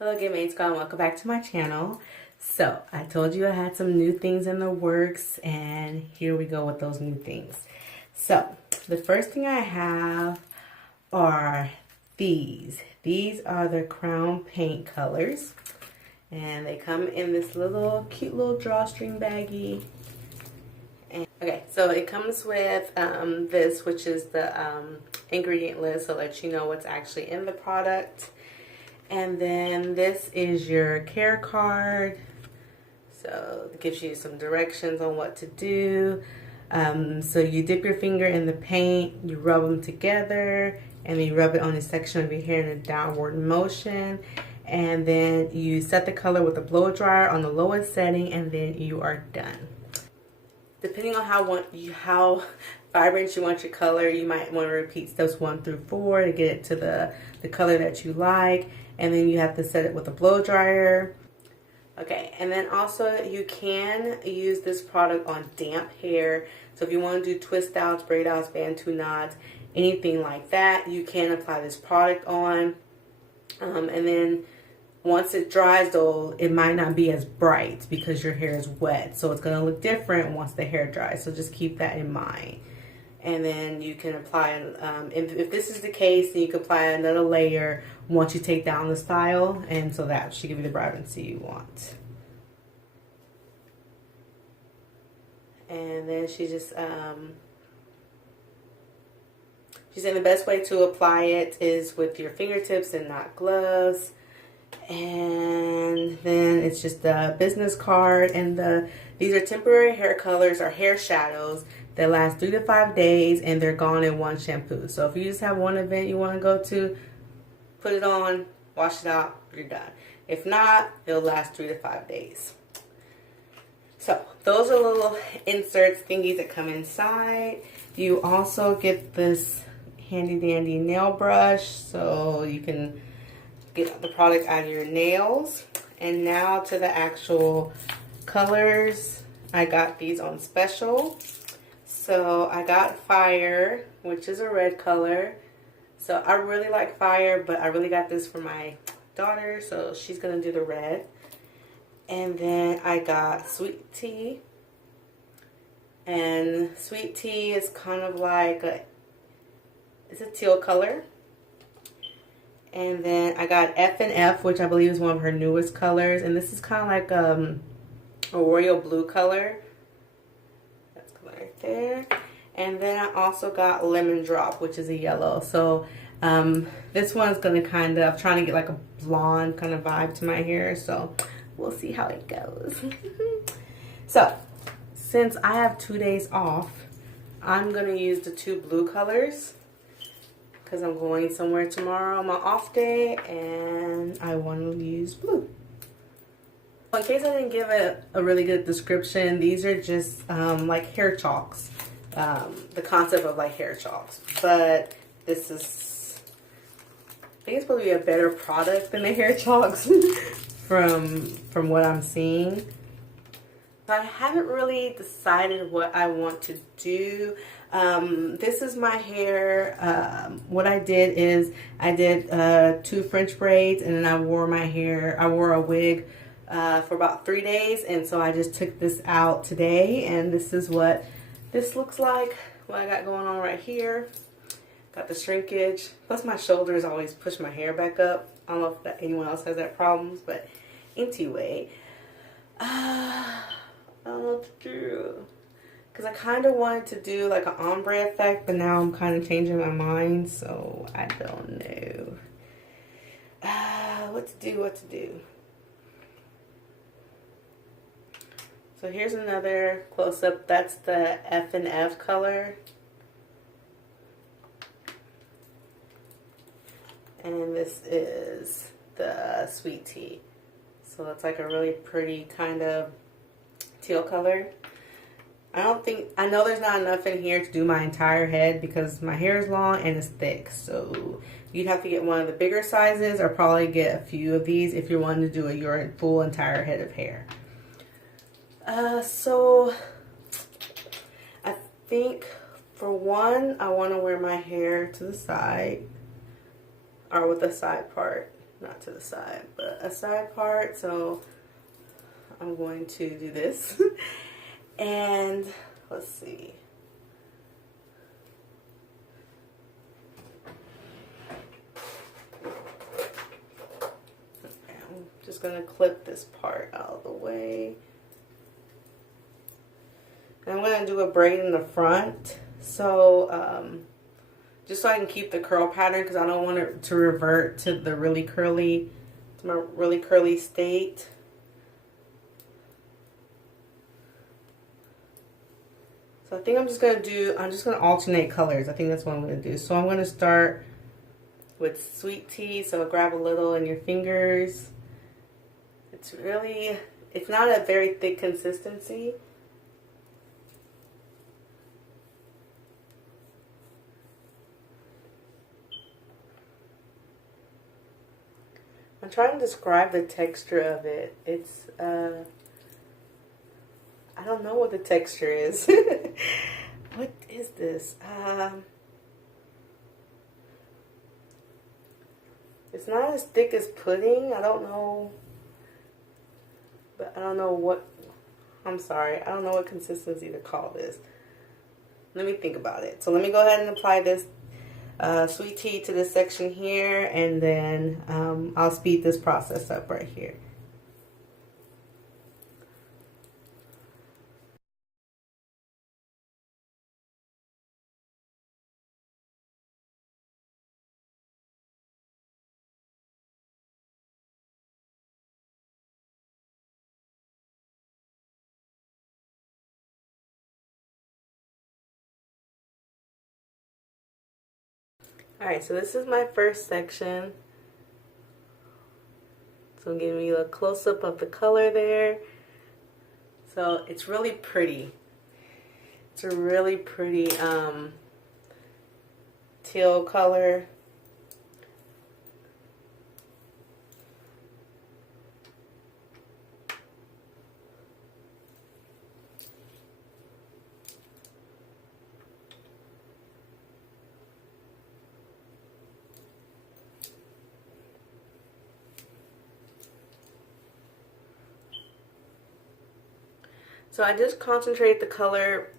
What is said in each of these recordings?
Hello again, Main Squad, and welcome back to my channel. So, I told you I had some new things in the works, and here we go with those new things. So, the first thing I have are these. These are the Crown Paint colors, and they come in this little cute little drawstring baggie. And, okay, so it comes with this, which is the ingredient list, so let you know what's actually in the product. And then this is your care card. So it gives you some directions on what to do. So you dip your finger in the paint, you rub them together, and then you rub it on a section of your hair in a downward motion. And then you set the color with a blow dryer on the lowest setting, and then you are done. Depending on how vibrant you want your color, you might want to repeat steps 1 through 4 to get it to the color that you like. And then you have to set it with a blow dryer. Okay, and then also you can use this product on damp hair. So if you want to do twist outs, braid outs, bantu knots, anything like that, you can apply this product on. And then once it dries though, it might not be as bright because your hair is wet. So it's going to look different once the hair dries. So just keep that in mind. And then you can apply, if this is the case, then you can apply another layer once you take down the style. And so that should give you the vibrancy you want. And then she just, she said the best way to apply it is with your fingertips and not gloves. And then it's just a business card, and these are temporary hair colors or hair shadows that last 3 to 5 days, and they're gone in one shampoo. So if you just have one event you want to go to, put it on, wash it out, you're done. If not, it'll last 3 to 5 days. So those are little inserts thingies that come inside. You also get this handy dandy nail brush, so you can get the product out of your nails. And now to the actual colors. I got these on special. So I got Fire, which is a red color. So I really like Fire, but I really got this for my daughter, so she's gonna do the red. And then I got Sweet Tea. And Sweet Tea is kind of like it's a teal color. And then I got F&F, which I believe is one of her newest colors. And this is kind of like a royal blue color. That's color right there. And then I also got Lemon Drop, which is a yellow. So this one's going to kind of, I'm trying to get like a blonde kind of vibe to my hair. So we'll see how it goes. So since I have 2 days off, I'm going to use the 2 blue colors, because I'm going somewhere tomorrow on my off day and I want to use blue. In case I didn't give it a really good description, these are just like hair chalks. The concept of like hair chalks. But this is, I think it's supposed to be a better product than the hair chalks from what I'm seeing. I haven't really decided what I want to do. This is my hair. What I did is I did 2 French braids, and then I wore a wig for about 3 days, and so I just took this out today, and this is what this looks like. What I got going on right here. Got the shrinkage. Plus my shoulders always push my hair back up. I don't know if anyone else has that problem, but anyway. I don't know what to do. Because I kind of wanted to do like an ombre effect, but now I'm kind of changing my mind, so I don't know. What to do. So here's another close-up. That's the F&F color. And this is the Sweet Tea. So it's like a really pretty kind of teal color. I know there's not enough in here to do my entire head because my hair is long and it's thick. So you'd have to get one of the bigger sizes or probably get a few of these if you're wanting to do your full entire head of hair. So I think for one, I want to wear my hair to the side or with the side part. not to the side, but a side part. So I'm going to do this. And let's see. Okay, I'm just gonna clip this part out of the way. And I'm gonna do a braid in the front. So just so I can keep the curl pattern, because I don't want it to revert to the really curly, to my really curly state. So I think I'm just gonna alternate colors. I think that's what I'm gonna do. So I'm gonna start with sweet tea. So grab a little in your fingers. It's not a very thick consistency. I'm trying to describe the texture of it. It's, I don't know what the texture is. What is this? It's not as thick as pudding. I don't know. But I don't know what, I'm sorry. I don't know what consistency to call this. Let me think about it. So let me go ahead and apply this sweet tea to this section here, and then I'll speed this process up right here. Alright, so this is my first section. So I'm giving you a close-up of the color there. So it's really pretty. It's a really pretty teal color. So I just concentrate the color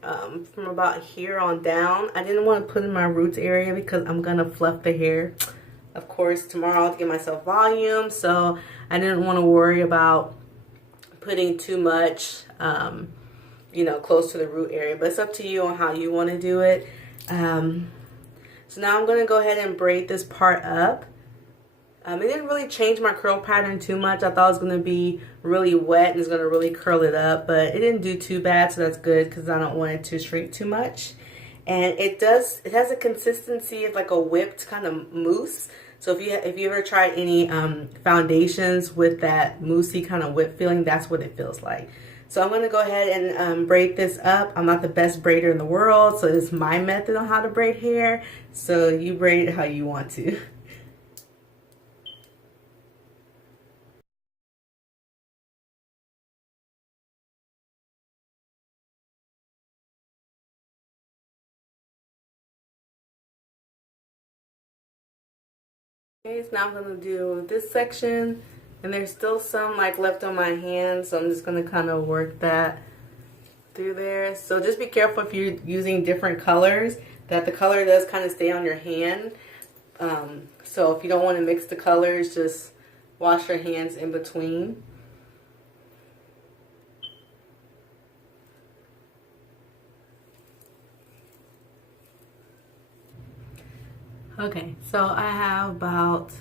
from about here on down. I didn't want to put in my roots area because I'm going to fluff the hair. Of course, tomorrow I'll give myself volume, so I didn't want to worry about putting too much, you know, close to the root area. But it's up to you on how you want to do it. So now I'm going to go ahead and braid this part up. It didn't really change my curl pattern too much. I thought it was going to be really wet and it's going to really curl it up, but it didn't do too bad, so that's good because I don't want it to shrink too much. And it has a consistency of like a whipped kind of mousse. So if you ever tried any foundations with that moussey kind of whip feeling, that's what it feels like. So I'm going to go ahead and braid this up. I'm not the best braider in the world, so it's my method on how to braid hair. So you braid it how you want to. Okay, so now I'm going to do this section, and there's still some like left on my hand, so I'm just going to kind of work that through there. So just be careful if you're using different colors, that the color does kind of stay on your hand. So if you don't want to mix the colors, just wash your hands in between. Okay, so I have about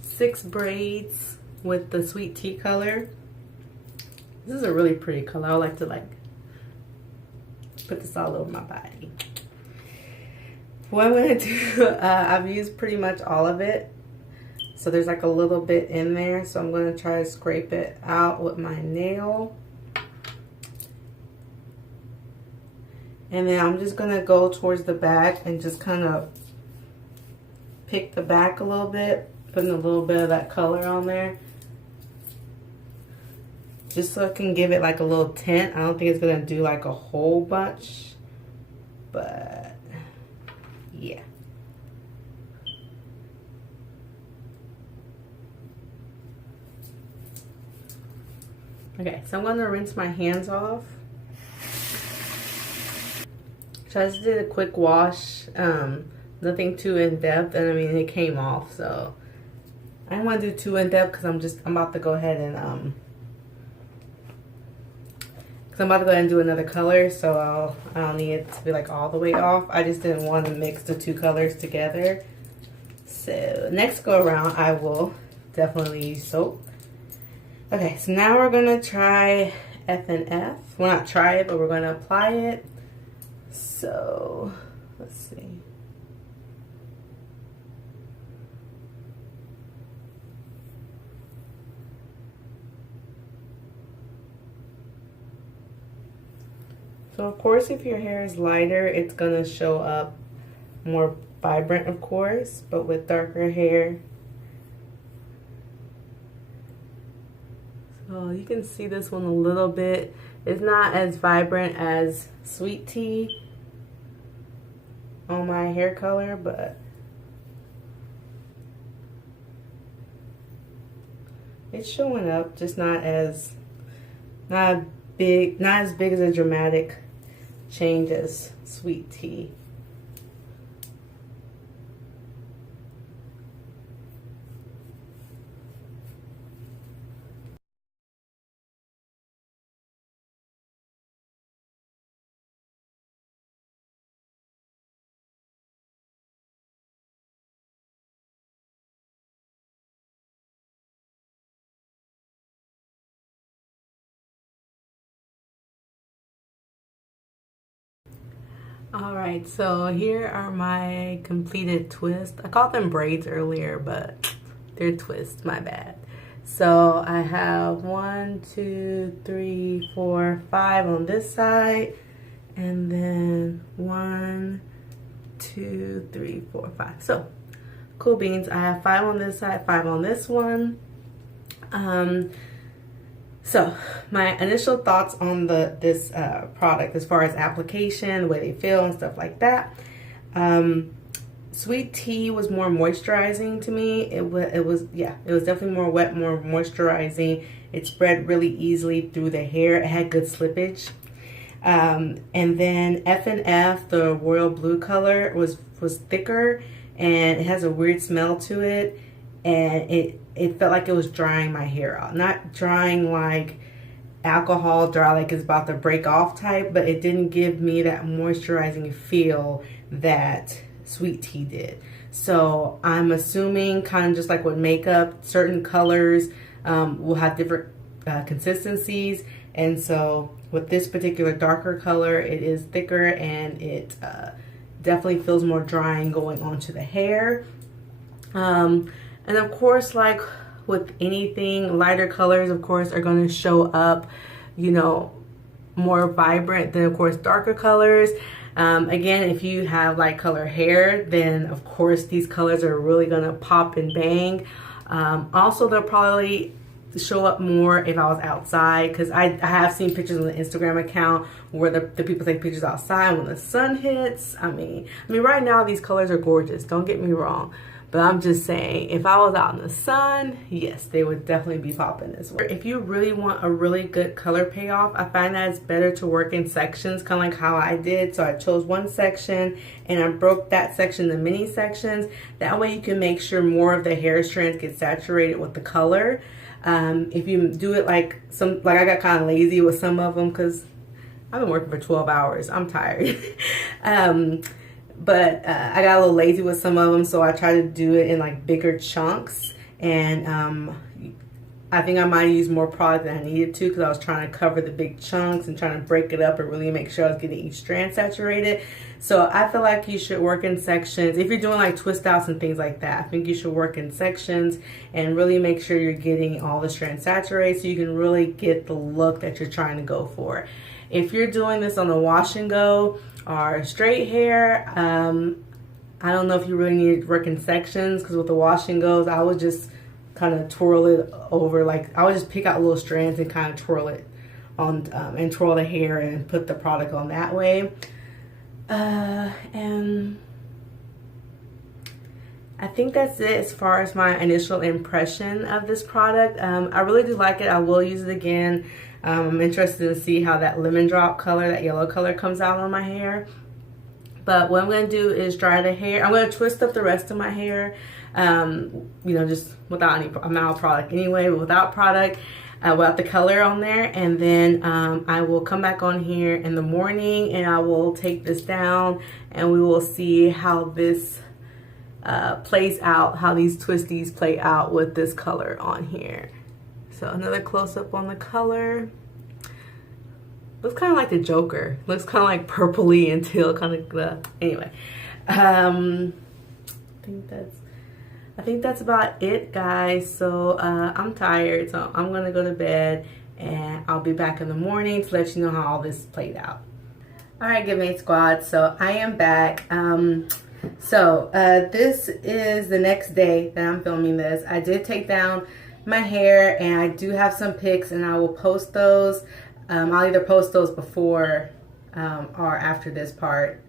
6 braids with the sweet tea color. This is a really pretty color. I like to put this all over my body. What I'm going to do, I've used pretty much all of it. So there's like a little bit in there. So I'm going to try to scrape it out with my nail. And then I'm just going to go towards the back and just kind of pick the back a little bit, putting a little bit of that color on there. Just so it can give it like a little tint. I don't think it's going to do like a whole bunch, but yeah. Okay, so I'm going to rinse my hands off. So I just did a quick wash, nothing too in-depth, and I mean, it came off, so I don't want to do too in-depth because I'm about to go ahead and, do another color, so I don't need it to be like all the way off. I just didn't want to mix the two colors together. So next go around, I will definitely use soap. Okay, so now we're gonna try F&F. Well, not try it, but we're gonna apply it. So let's see. So of course, if your hair is lighter, it's gonna show up more vibrant, of course, but with darker hair. So you can see this one a little bit. It's not as vibrant as Sweet Tea on my hair color, but it's showing up, just not as big as a dramatic change as Sweet Tea. Alright, so here are my completed twists. I called them braids earlier, but they're twists, my bad. So I have 1, 2, 3, 4, 5 on this side, and then 1, 2, 3, 4, 5. So cool beans. I have 5 on this side, 5 on this one. So my initial thoughts on this product as far as application, the way they feel and stuff like that. Sweet Tea was more moisturizing to me. It was definitely more wet, more moisturizing. It spread really easily through the hair. It had good slippage. And then F&F, the royal blue color, was thicker, and it has a weird smell to it, and it felt like it was drying my hair out. Not drying like alcohol dry, like it's about to break off type, but it didn't give me that moisturizing feel that Sweet Tea did. So I'm assuming, kind of just like with makeup, certain colors will have different consistencies, and so with this particular darker color, it is thicker, and it definitely feels more drying going onto the hair. And of course, like with anything, lighter colors, of course, are going to show up, you know, more vibrant than, of course, darker colors. Again, if you have light color hair, then of course these colors are really going to pop and bang. Also, they'll probably show up more if I was outside, because I have seen pictures on the Instagram account where the people take pictures outside when the sun hits. I mean right now these colors are gorgeous, don't get me wrong, but I'm just saying, if I was out in the sun, yes, they would definitely be popping this way. If you really want a really good color payoff, I find that it's better to work in sections, kind of like how I did. So I chose one section and I broke that section into mini sections. That way you can make sure more of the hair strands get saturated with the color. If you do it like I got kind of lazy with some of them because I've been working for 12 hours. I'm tired. But I got a little lazy with some of them, so I tried to do it in like bigger chunks. And I think I might have used more product than I needed to, because I was trying to cover the big chunks and trying to break it up and really make sure I was getting each strand saturated. So I feel like you should work in sections. If you're doing like twist outs and things like that, I think you should work in sections and really make sure you're getting all the strands saturated so you can really get the look that you're trying to go for. If you're doing this on a wash and go or straight hair, I don't know if you really need to work in sections, because with the wash and goes, I would just kind of twirl it over. Like I would just pick out little strands and kind of twirl it on and twirl the hair and put the product on that way. And I think that's it as far as my initial impression of this product. I really do like it. I will use it again. I'm interested to see how that lemon drop color, that yellow color comes out on my hair. But what I'm going to do is dry the hair. I'm going to twist up the rest of my hair, you know, just without any amount of product anyway, but without product, without the color on there. And then I will come back on here in the morning and I will take this down and we will see how this plays out, how these twisties play out with this color on here. So another close-up on the color. Looks kind of like the Joker. Looks kind of like purpley and teal, kind of. Anyway, I think that's about it, guys. So I'm tired, so I'm gonna go to bed, and I'll be back in the morning to let you know how all this played out. All right, Good Mate Squad. So I am back. This is the next day that I'm filming this. I did take down my hair, and I do have some pics, and I will post those. I'll either post those before or after this part.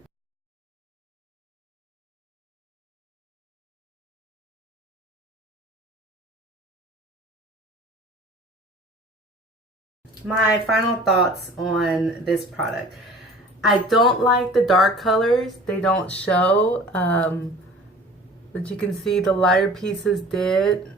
My final thoughts on this product. I don't like the dark colors. They don't show, but you can see the lighter pieces did.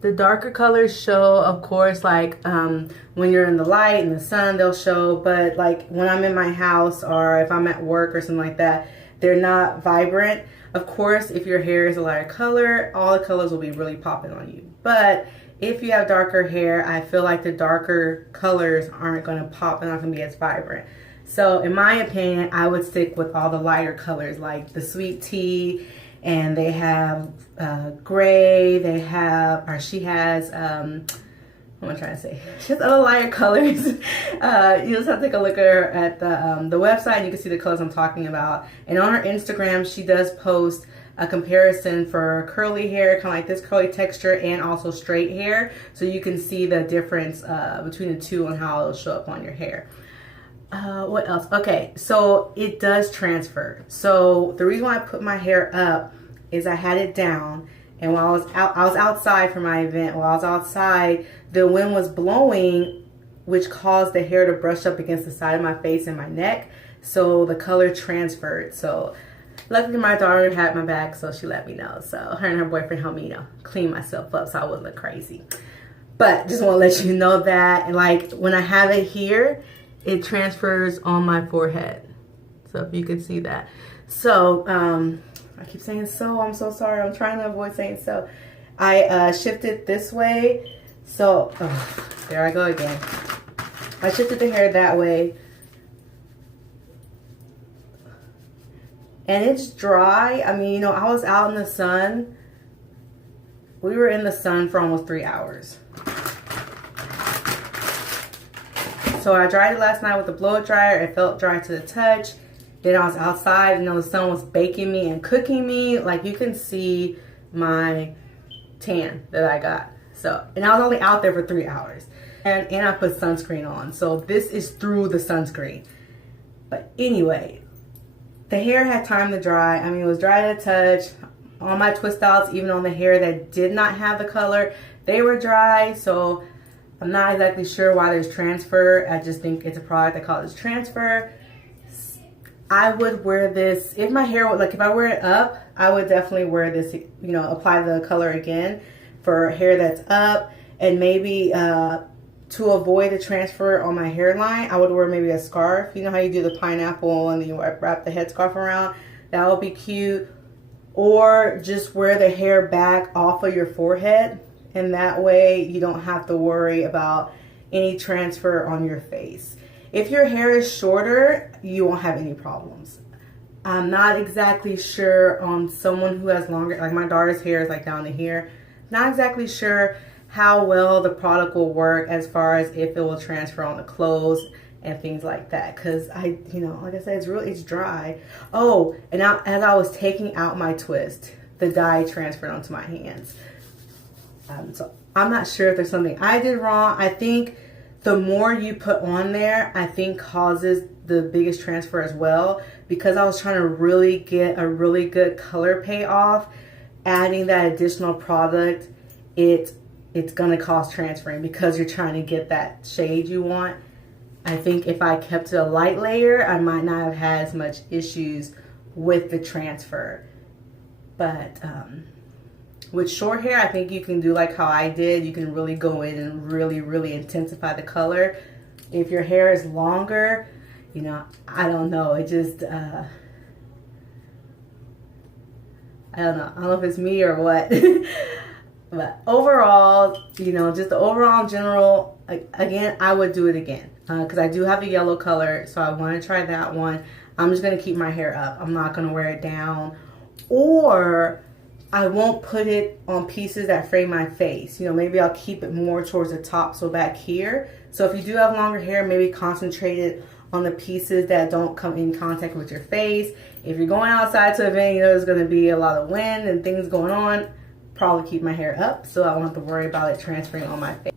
The darker colors show, of course, like when you're in the light and the sun, they'll show. But like when I'm in my house or if I'm at work or something like that, they're not vibrant. Of course, if your hair is a lighter color, all the colors will be really popping on you. But if you have darker hair, I feel like the darker colors aren't going to pop and not going to be as vibrant. So in my opinion, I would stick with all the lighter colors like the sweet tea. And they have gray, they have, or she has, what am I trying to say? She has other lighter colors. You just have to take a look at the website and you can see the colors I'm talking about. And on her Instagram, she does post a comparison for curly hair, kind of like this curly texture, and also straight hair. So you can see the difference between the two and how it'll show up on your hair. What else? Okay, so it does transfer. So the reason why I put my hair up is I had it down, and while I was outside for my event. While I was outside, the wind was blowing, which caused the hair to brush up against the side of my face and my neck. So the color transferred. So luckily my daughter had my back, so she let me know. So her and her boyfriend helped me, clean myself up so I wouldn't look crazy. But just want to let you know that, and like when I have it here, it transfers on my forehead. So if you can see that. So I keep saying so. I'm so sorry. I'm trying to avoid saying so. I shifted this way. So there I go again. I shifted the hair that way. And it's dry. I mean, I was out in the sun. We were in the sun for almost 3 hours. So I dried it last night with a blow dryer. It felt dry to the touch. Then I was outside and the sun was baking me and cooking me. Like you can see my tan that I got. So, and I was only out there for 3 hours. And I put sunscreen on. So this is through the sunscreen. But anyway, the hair had time to dry. I mean, it was dry to the touch. All my twist outs, even on the hair that did not have the color, they were dry. So I'm not exactly sure why there's transfer. I just think it's a product that causes transfer. I would wear this, if my hair, if I wear it up, I would definitely wear this, apply the color again for hair that's up. And maybe to avoid the transfer on my hairline, I would wear maybe a scarf. You know how you do the pineapple and then you wrap the headscarf around? That would be cute. Or just wear the hair back off of your forehead. And that way you don't have to worry about any transfer on your face. If your hair is shorter, you won't have any problems. I'm not exactly sure on someone who has longer, like my daughter's hair is like down to here. Not exactly sure how well the product will work as far as if it will transfer on the clothes and things like that. Cause like I said, it's dry. Oh, and as I was taking out my twist, the dye transferred onto my hands. So I'm not sure if there's something I did wrong. I think the more you put on there, I think causes the biggest transfer as well. Because I was trying to really get a really good color payoff, adding that additional product, it it's gonna cause transferring because you're trying to get that shade you want. I think if I kept it a light layer, I might not have had as much issues with the transfer. But with short hair, I think you can do like how I did. You can really go in and really intensify the color. If your hair is longer, you know, I don't know. It just, I don't know if it's me or what. But overall, you know, just the overall general, again, I would do it again. Because I do have a yellow color, so I want to try that one. I'm just going to keep my hair up. I'm not going to wear it down. Or I won't put it on pieces that frame my face. You know, maybe I'll keep it more towards the top, so back here. So if you do have longer hair, maybe concentrate it on the pieces that don't come in contact with your face. If you're going outside to an event, you know there's going to be a lot of wind and things going on. Probably keep my hair up so I won't have to worry about it transferring on my face.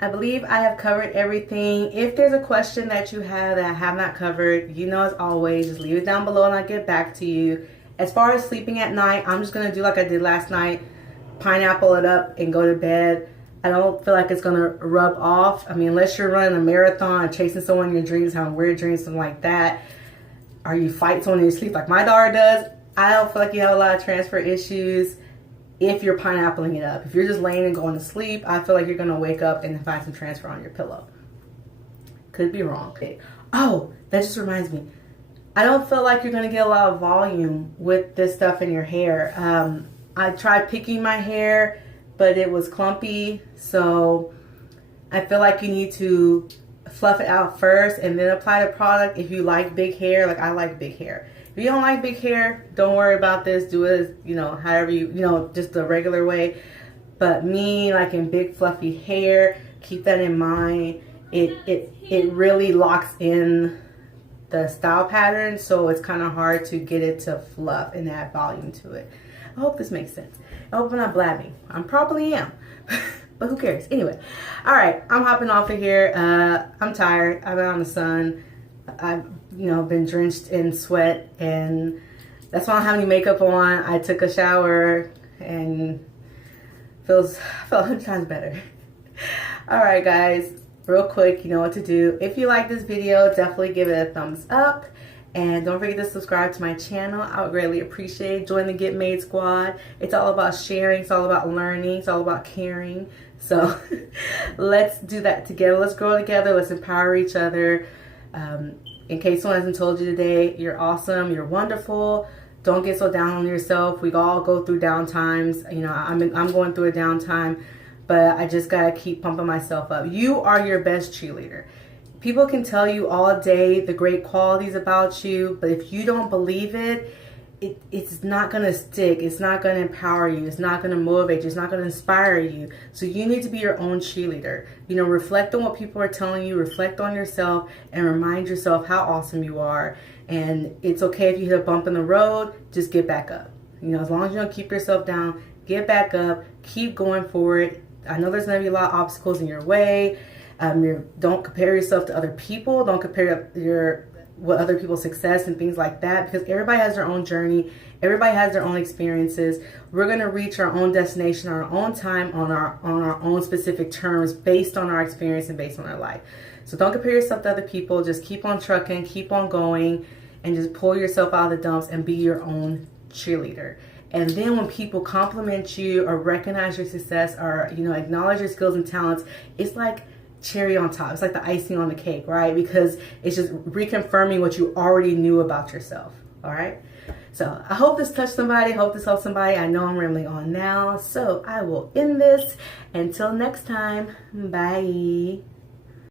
I believe I have covered everything. If there's a question that you have that I have not covered, you know, as always, just leave it down below and I'll get back to you. As far as sleeping at night, I'm just going to do like I did last night, pineapple it up and go to bed. I don't feel like it's going to rub off. I mean, unless you're running a marathon or chasing someone in your dreams, having weird dreams, something like that, or you fight someone in your sleep like my daughter does, I don't feel like you have a lot of transfer issues if you're pineappling it up. If you're just laying and going to sleep, I feel like you're going to wake up and find some transfer on your pillow. Could be wrong. Oh, that just reminds me. I don't feel like you're going to get a lot of volume with this stuff in your hair. I tried picking my hair, but it was clumpy. So I feel like you need to fluff it out first and then apply the product if you like big hair. Like I like big hair. If you don't like big hair, don't worry about this. Do it, you know, however you know, just the regular way. But me, like in big fluffy hair, keep that in mind. It really locks in the style pattern, so it's kind of hard to get it to fluff and add volume to it. I hope this makes sense. I hope I'm not blabbing. I probably am. But who cares? Anyway, all right, I'm hopping off of here. I'm tired. I've been on the sun. I've, you know, been drenched in sweat, and that's why I don't have any makeup on. I took a shower and felt 100 times better. All right, guys, real quick, you know what to do. If you like this video, definitely give it a thumbs up. And don't forget to subscribe to my channel. I would greatly appreciate it. Join the Get Made Squad. It's all about sharing. It's all about learning. It's all about caring. So let's do that together. Let's grow together. Let's empower each other. In case someone hasn't told you today, you're awesome. You're wonderful. Don't get so down on yourself. We all go through down times. You know, I'm going through a downtime, but I just got to keep pumping myself up. You are your best cheerleader. People can tell you all day the great qualities about you, but if you don't believe it, it's not going to stick. It's not going to empower you. It's not going to motivate you. It's not going to inspire you. So you need to be your own cheerleader. You know, reflect on what people are telling you. Reflect on yourself and remind yourself how awesome you are. And it's okay if you hit a bump in the road, just get back up. You know, as long as you don't keep yourself down, get back up, keep going for it. I know there's going to be a lot of obstacles in your way. Don't compare yourself to other people. Don't compare what other people's success and things like that, because everybody has their own journey. Everybody has their own experiences. We're going to reach our own destination, our own time, on our own specific terms, based on our experience and based on our life. So don't compare yourself to other people. Just keep on trucking, keep on going, and just pull yourself out of the dumps and be your own cheerleader. And then when people compliment you or recognize your success or, you know, acknowledge your skills and talents, it's like cherry on top. It's like the icing on the cake, right? Because it's just reconfirming what you already knew about yourself. All right. So I hope this touched somebody. I hope this helped somebody. I know I'm rambling on now, so I will end this. Until next time, bye.